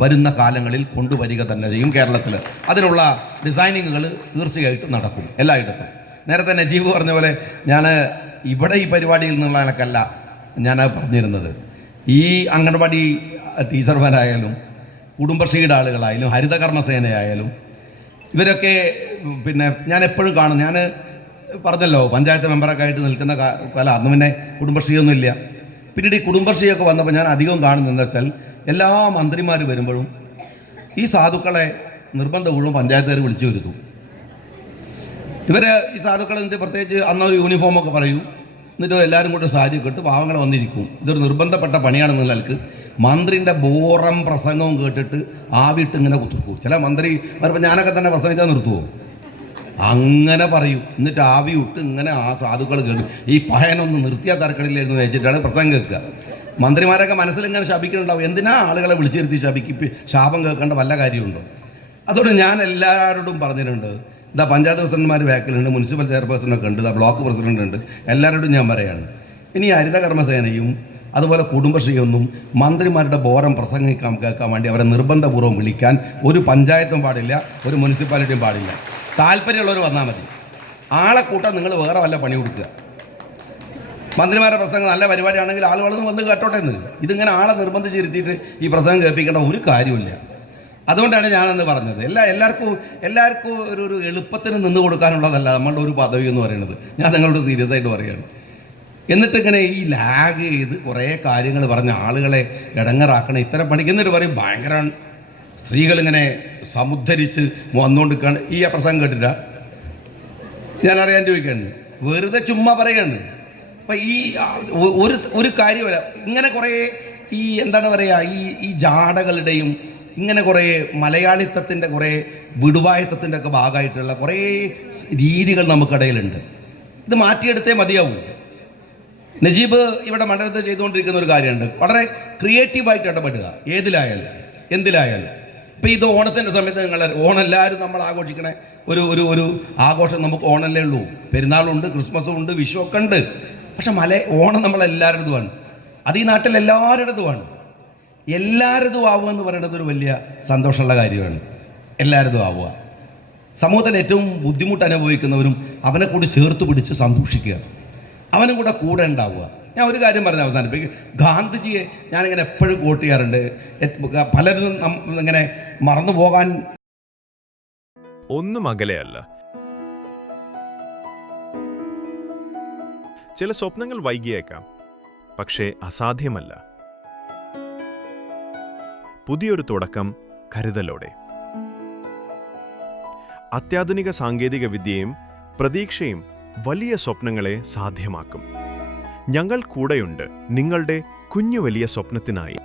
വരുന്ന കാലങ്ങളിൽ കൊണ്ടുവരിക തന്നെ ചെയ്യും. കേരളത്തിൽ അതിനുള്ള ഡിസൈനിങ്ങുകൾ തീർച്ചയായിട്ടും നടക്കും എല്ലായിടത്തും. നേരത്തെ നജീബ് പറഞ്ഞ പോലെ ഞാൻ ഇവിടെ ഈ പരിപാടിയിൽ നിന്നുള്ള കണക്കല്ല ഞാൻ പറഞ്ഞിരുന്നത്. ഈ അംഗൻവാടി ടീച്ചർമാരായാലും കുടുംബശ്രീയുടെ ആളുകളായാലും ഹരിതകർമ്മസേനയായാലും ഇവരൊക്കെ ഞാൻ എപ്പോഴും കാണും. ഞാൻ പറഞ്ഞല്ലോ പഞ്ചായത്ത് മെമ്പറൊക്കെ ആയിട്ട് നിൽക്കുന്ന കാലം. അന്ന് പിന്നെ കുടുംബശ്രീയൊന്നും ഇല്ല. പിന്നീട് ഈ കുടുംബശ്രീയൊക്കെ വന്നപ്പോൾ ഞാൻ അധികം കാണുന്നതെന്ന് വെച്ചാൽ എല്ലാ മന്ത്രിമാർ വരുമ്പോഴും ഈ സാധുക്കളെ നിർബന്ധപൂർവ്വം പഞ്ചായത്തുകാർ വിളിച്ചു വരുന്നു. ഈ സാധുക്കൾ എന്നിട്ട് പ്രത്യേകിച്ച് അന്നൊരു യൂണിഫോമൊക്കെ പറയും, എന്നിട്ട് എല്ലാവരും കൂടെ സാരി ഇട്ട് പാവങ്ങൾ വന്നിരിക്കും. ഇതൊരു നിർബന്ധപ്പെട്ട പണിയാണെന്ന നിലക്ക് മന്ത്രിൻ്റെ ബോറം പ്രസംഗവും കേട്ടിട്ട് ആവിട്ട് ഇങ്ങനെ കുത്തിർക്കും. ചില മന്ത്രി വരുമ്പോൾ ഞാനൊക്കെ തന്നെ പ്രസംഗിച്ചാൽ നിർത്തുമോ? അങ്ങനെ പറയും. എന്നിട്ട് ആവി വിട്ട് ഇങ്ങനെ ആ സാധുക്കൾ കേൾക്കും. ഈ പയനൊന്ന് നിർത്തിയാൽ തരക്കടില്ലായിരുന്നു വെച്ചിട്ടാണ് പ്രസംഗം കേൾക്കുക. മന്ത്രിമാരൊക്കെ മനസ്സിലിങ്ങനെ ശപിക്കുന്നുണ്ടാവും. എന്തിനാ ആളുകളെ വിളിച്ചിരുത്തി ശാപം കേൾക്കേണ്ട വല്ല കാര്യമുണ്ടോ? അതുകൊണ്ട് ഞാൻ എല്ലാവരോടും പറഞ്ഞിട്ടുണ്ട്. ഇതാ പഞ്ചായത്ത് പ്രസിഡന്റുമാർ ബാക്കിലുണ്ട്, മുനിസിപ്പൽ ചെയർപേഴ്സണൊക്കെ ഉണ്ട്, ബ്ലോക്ക് പ്രസിഡന്റ് ഉണ്ട്. എല്ലാവരോടും ഞാൻ പറയാണ്, ഇനി ഹരിതകർമ്മസേനയും അതുപോലെ കുടുംബശ്രീയൊന്നും മന്ത്രിമാരുടെ ബോറം പ്രസംഗിക്കാൻ കേൾക്കാൻ വേണ്ടി അവരെ നിർബന്ധപൂർവ്വം വിളിക്കാൻ ഒരു പഞ്ചായത്തും പാടില്ല, ഒരു മുനിസിപ്പാലിറ്റിയും പാടില്ല. താല്പര്യമുള്ളവർ വന്നാൽ മതി. ആളെ കൂട്ടാൻ നിങ്ങൾ വേറെ വല്ല പണി കൊടുക്കുക. മന്ത്രിമാരുടെ പ്രസംഗം നല്ല പരിപാടിയാണെങ്കിൽ ആളുകളൊന്നും വന്ന് കേട്ടോട്ടെ എന്ന്. ഇതിങ്ങനെ ആളെ നിർബന്ധിച്ചിരുത്തിയിട്ട് ഈ പ്രസംഗം കേൾപ്പിക്കേണ്ട ഒരു കാര്യമില്ല. അതുകൊണ്ടാണ് ഞാനെന്ന് പറഞ്ഞത്. എല്ലാവർക്കും ഒരു എളുപ്പത്തിന് നിന്ന് കൊടുക്കാനുള്ളതല്ല നമ്മളുടെ ഒരു പദവി എന്ന് പറയുന്നത്. ഞാൻ നിങ്ങളോട് സീരിയസ് ആയിട്ട് പറയുകയാണ്. എന്നിട്ടിങ്ങനെ ഈ ലാഗ് ചെയ്ത് കുറേ കാര്യങ്ങൾ പറഞ്ഞ് ആളുകളെ ഇടങ്ങറാക്കണം. ഇത്തരം പണിക്ക് എന്നിട്ട് പറയും ഭയങ്കരമാണ്, സ്ത്രീകളിങ്ങനെ സമുദ്ധരിച്ച് വന്നുകൊണ്ടിരിക്കുകയാണ്. ഈ പ്രസംഗം കേട്ടില്ല? ഞാൻ അറിയാൻ ചോദിക്കുകയാണ്, വെറുതെ ചുമ്മാ പറയുകയാണ്. അപ്പം ഒരു കാര്യമല്ല. ഇങ്ങനെ കുറേ എന്താണ് പറയുക, ഈ ജാടകളുടെയും ഇങ്ങനെ കുറേ മലയാളിത്തത്തിൻ്റെ കുറേ വിടുവായത്തത്തിൻ്റെ ഒക്കെ ഭാഗമായിട്ടുള്ള കുറേ രീതികൾ നമുക്കിടയിലുണ്ട്. ഇത് മാറ്റിയെടുത്തേ മതിയാവും. നജീബ് ഇവിടെ മണ്ഡലത്തിൽ ചെയ്തുകൊണ്ടിരിക്കുന്ന ഒരു കാര്യമുണ്ട്. വളരെ ക്രിയേറ്റീവായിട്ട് ഇടപെടുക, ഏതിലായാലും എന്തിലായാലും. ഇപ്പം ഇത് ഓണത്തിൻ്റെ സമയത്ത് ഓണം എല്ലാവരും നമ്മൾ ആഘോഷിക്കണേ ഒരു ആഘോഷം നമുക്ക് ഓണമല്ലേ ഉള്ളൂ. പെരുന്നാളുണ്ട്, ക്രിസ്മസും ഉണ്ട്, വിഷു ഒക്കെ ഉണ്ട്. പക്ഷെ ഓണം നമ്മളെല്ലാവരുടെതുമാണ്. അത് ഈ നാട്ടിൽ എല്ലാവരുടേതുമാണ്. എല്ലാവരുടെതും ആവുക എന്ന് പറയുന്നത് ഒരു വലിയ സന്തോഷമുള്ള കാര്യമാണ്. എല്ലാവരുടെതും ആവുക. സമൂഹത്തിൽ ഏറ്റവും ബുദ്ധിമുട്ട് അനുഭവിക്കുന്നവരും അവനെ കൂടി ചേർത്ത് പിടിച്ച് സന്തോഷിക്കുക, അവനും കൂടെ ഉണ്ടാവുക. ഞാൻ ഒരു കാര്യം പറഞ്ഞ് അവസാനിപ്പിക്കും. ഗാന്ധിജിയെ ഞാനിങ്ങനെ എപ്പോഴും കോട്ട് ചെയ്യാറുണ്ട്. പലരും ഇങ്ങനെ മറന്നു പോകാൻ ഒന്നും അകലെയല്ല. ചില സ്വപ്നങ്ങൾ വൈകിയേക്കാം, പക്ഷേ അസാധ്യമല്ല. പുതിയൊരു തുടക്കം കരുതലോടെ. അത്യാധുനിക സാങ്കേതിക വിദ്യയും പ്രതീക്ഷയും വലിയ സ്വപ്നങ്ങളെ സാധ്യമാക്കും. ഞങ്ങൾ കൂടെയുണ്ട് നിങ്ങളുടെ കുഞ്ഞു വലിയ സ്വപ്നത്തിനായി.